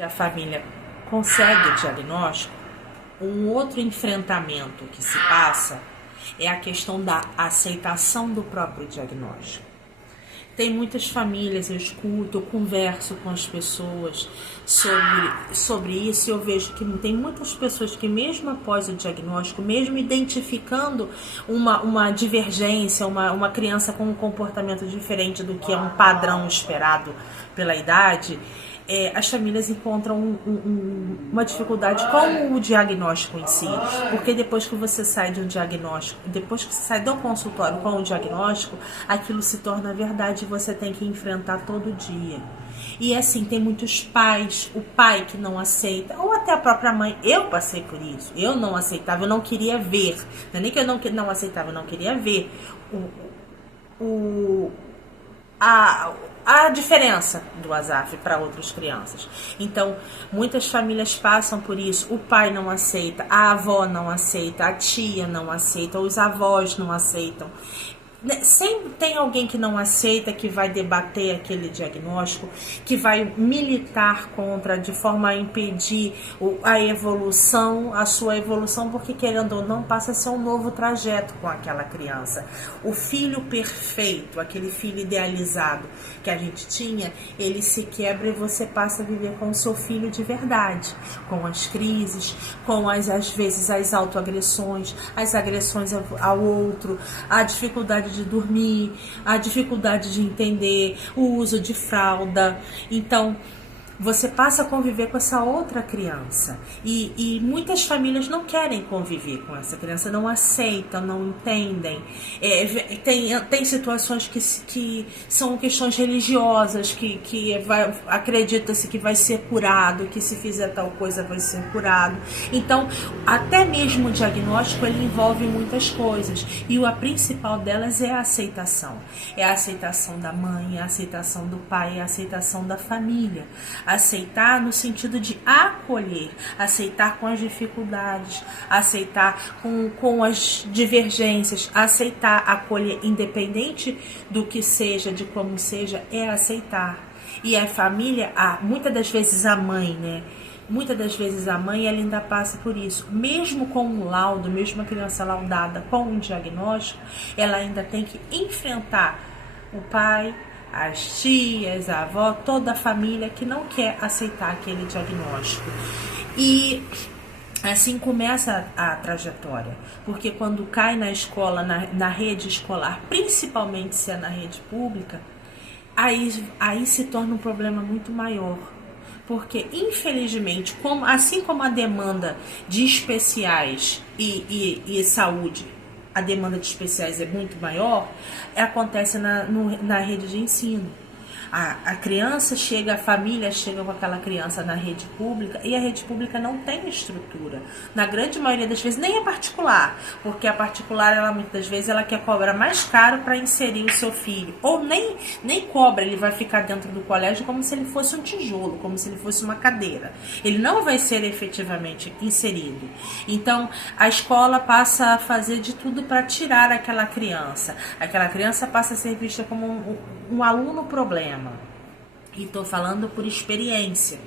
A família consegue o diagnóstico, um outro enfrentamento que se passa é a questão da aceitação do próprio diagnóstico. Tem muitas famílias, eu escuto, eu converso com as pessoas sobre isso e eu vejo que tem muitas pessoas que mesmo após o diagnóstico, mesmo identificando uma divergência, uma criança com um comportamento diferente do que é um padrão esperado pela idade, as famílias encontram uma dificuldade com o diagnóstico em si, porque depois que você sai de um diagnóstico, depois que você sai do consultório com o diagnóstico, aquilo se torna verdade e você tem que enfrentar todo dia. E assim, tem muitos pais, o pai que não aceita, ou até a própria mãe. Eu passei por isso, eu não aceitava, eu não queria ver, não é nem que eu não aceitava, eu não queria ver a diferença do ASAF para outras crianças. Então, muitas famílias passam por isso. O pai não aceita, a avó não aceita, a tia não aceita, os avós não aceitam. Sempre tem alguém que não aceita, que vai debater aquele diagnóstico, que vai militar contra, de forma a impedir a evolução, a sua evolução, porque querendo ou não, passa a ser um novo trajeto com aquela criança. O filho perfeito, aquele filho idealizado que a gente tinha, ele se quebra e você passa a viver com o seu filho de verdade, com as crises, com às vezes as autoagressões, as agressões ao outro, a dificuldade de dormir, a dificuldade de entender, o uso de fralda. Então, você passa a conviver com essa outra criança. E muitas famílias não querem conviver com essa criança, não aceitam, não entendem. Tem situações que são questões religiosas, acredita-se que vai ser curado, que se fizer tal coisa vai ser curado. Então, até mesmo o diagnóstico, ele envolve muitas coisas. E a principal delas é a aceitação. É a aceitação da mãe, a aceitação do pai, a aceitação da família. Aceitar no sentido de acolher, aceitar com as dificuldades, aceitar com as divergências, aceitar, acolher, independente do que seja, de como seja, é aceitar. E a família, muitas das vezes a mãe, né? Muitas das vezes a mãe, ela ainda passa por isso. Mesmo com um laudo, mesmo a criança laudada com um diagnóstico, ela ainda tem que enfrentar o pai, as tias, a avó, toda a família que não quer aceitar aquele diagnóstico. E assim começa a trajetória, porque quando cai na escola, na rede escolar, principalmente se é na rede pública, aí se torna um problema muito maior. Porque, infelizmente, assim como a demanda de especiais e saúde, a demanda de especiais é muito maior, acontece na rede de ensino. A criança chega, a família chega com aquela criança na rede pública e a rede pública não tem estrutura. Na grande maioria das vezes nem é particular, porque a particular, ela muitas das vezes ela quer cobrar mais caro para inserir o seu filho. Ou nem cobra, ele vai ficar dentro do colégio como se ele fosse um tijolo, como se ele fosse uma cadeira. Ele não vai ser efetivamente inserido. Então, a escola passa a fazer de tudo para tirar aquela criança. Aquela criança passa a ser vista como um aluno problema. E estou falando por experiência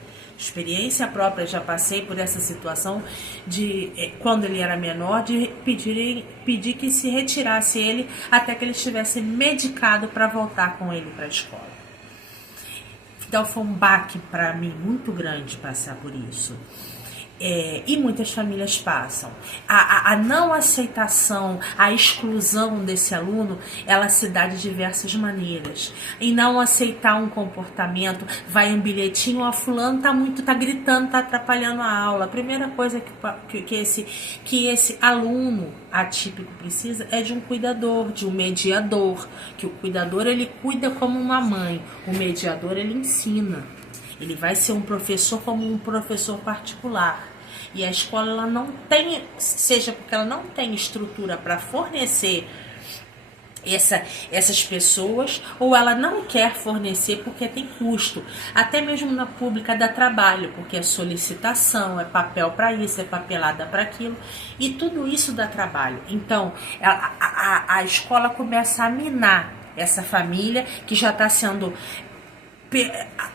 própria. Já passei por essa situação de, quando ele era menor, de pedir que se retirasse ele até que ele estivesse medicado para voltar com ele para a escola. Então foi um baque para mim muito grande passar por isso. E muitas famílias passam. A não aceitação, a exclusão desse aluno, ela se dá de diversas maneiras. E não aceitar um comportamento, vai um bilhetinho, ó, fulano tá gritando, tá atrapalhando a aula. A primeira coisa que esse aluno atípico precisa é de um cuidador, de um mediador. Que o cuidador, ele cuida como uma mãe, o mediador, ele ensina. Ele vai ser um professor como um professor particular. E a escola, ela não tem, seja porque ela não tem estrutura para fornecer essas pessoas, ou ela não quer fornecer porque tem custo. Até mesmo na pública dá trabalho, porque é solicitação, é papel para isso, é papelada para aquilo, e tudo isso dá trabalho. Então, a escola começa a minar essa família que já está sendo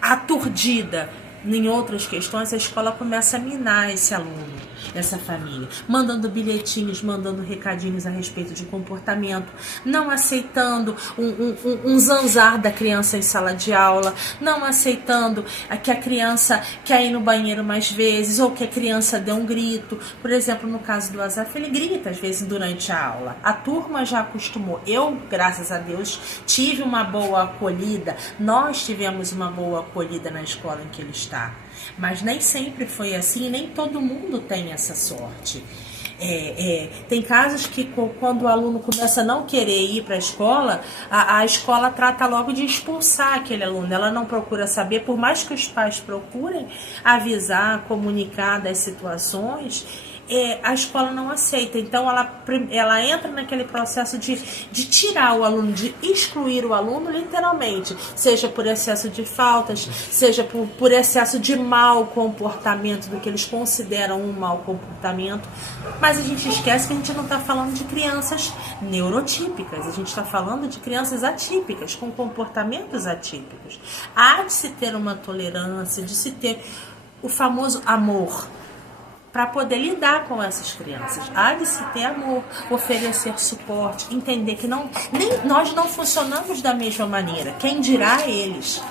aturdida em outras questões, a escola começa a minar esse aluno, essa família, mandando bilhetinhos, mandando recadinhos a respeito de comportamento, não aceitando um zanzar da criança em sala de aula, não aceitando que a criança quer ir no banheiro mais vezes, ou que a criança dê um grito. Por exemplo, no caso do Azaf, ele grita às vezes durante a aula. A turma já acostumou. Eu, graças a Deus, tive uma boa acolhida. Nós tivemos uma boa acolhida na escola em que ele está. Mas nem sempre foi assim, nem todo mundo tem essa sorte. Tem casos que quando o aluno começa a não querer ir para a escola escola trata logo de expulsar aquele aluno. Ela não procura saber, por mais que os pais procurem avisar, comunicar das situações, a escola não aceita. Então ela entra naquele processo de tirar o aluno, de excluir o aluno literalmente, seja por excesso de faltas, seja por excesso de mau comportamento, do que eles consideram um mau comportamento. Mas a gente esquece que a gente não está falando de crianças neurotípicas, a gente está falando de crianças atípicas, com comportamentos atípicos. Há de se ter uma tolerância, de se ter o famoso amor para poder lidar com essas crianças. Há de se ter amor, oferecer suporte, entender que nós não funcionamos da mesma maneira. Quem dirá eles?